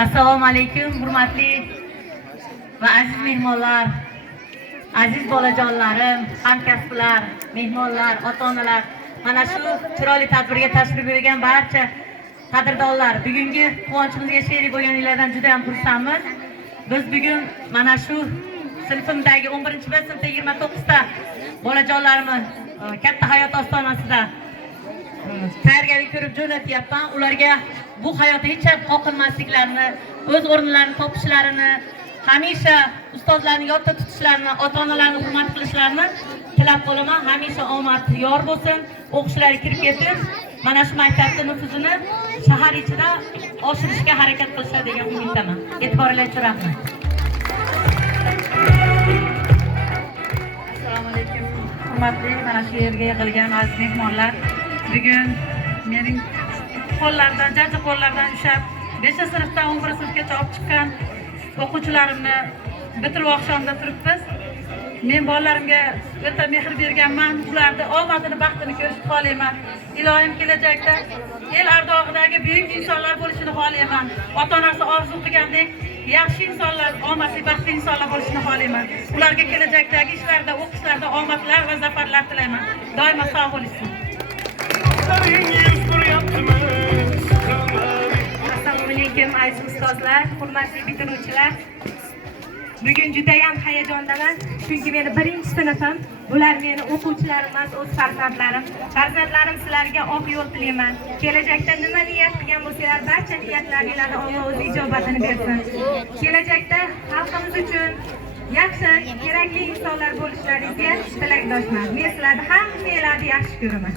Assalomu alaykum, hurmatli va aziz mehmonlar, aziz bolajonlarim, hamkasblar, mehmonlar, ota-onalar, mana shu chiroyli tadbirga tashrif buyurgan barcha qadrdonlar, bugungi quvonchimizga sherik bo'lganinglardan juda ham xursandmiz. Biz bugun mana shu sinfimdagi 11-B sinfda 29 ta bolajonlarimiz katta hayot ostonasida tayyorgarlik ko'rib jo'natyapman. Ularga bu hayotda hech ham qoqilmasliklarini, o'z o'rinlarini topishlarini, hamisha ustozlarni yodda tutishlarini, ota-onalarni hurmat qilishlarini tilab qolaman. Hamisha omad yor bo'lsin. O'qishlari kirib ketib, mana shu maktabning nufuzini shahar ichida oshirishga harakat qilishadi degan umiddaman. E'tiboringiz uchun rahmat. Assalomu alaykum. Hurmatli mana shu yerga yig'ilgan aziz mehmonlar, bugun mening qo'llardan, jajji qo'llardan ushlab 5-sinfdan 11-sinfgacha olib chiqqan o'quvchilarimni bitirib oqshomda turibmiz. Men bolalarimga o'ta mehr berganman. Ularni omadini, baxtini ko'rishni xohlayman. Ilohim kelajakda el ardog'idagi buyuk insonlar bo'lishini xohlayman. Ota-onasi orzu qilgandek yaxshi insonlar, omadli, baxtli insonlar bo'lishini xohlayman. Ularga kelajakdagi ishlarda, o'qishlarda omadlar va zafarlar tilayman. Doimo sog' bo'lishsin. Assalomu alaykum aziz ustozlar, hurmatli bitiruvchilar. Bugun juda ham hayajondaman, chunki meni 1-sinfim, bular meni o'quvchilarim emas, o'z farzandlarim. Farzandlarim, sizlarga oq yo'l tilayman. Kelajakda nima niyat qilgan bo'lsanglar, barcha niyatlaringlarni Alloh o'z ijobatini bersin. Kelajakda xalqimiz uchun yaxshi, kerakli insonlar bo'lishlaringizga tilakdoshman. Men sizlarni hammanglarni yaxshi ko'raman.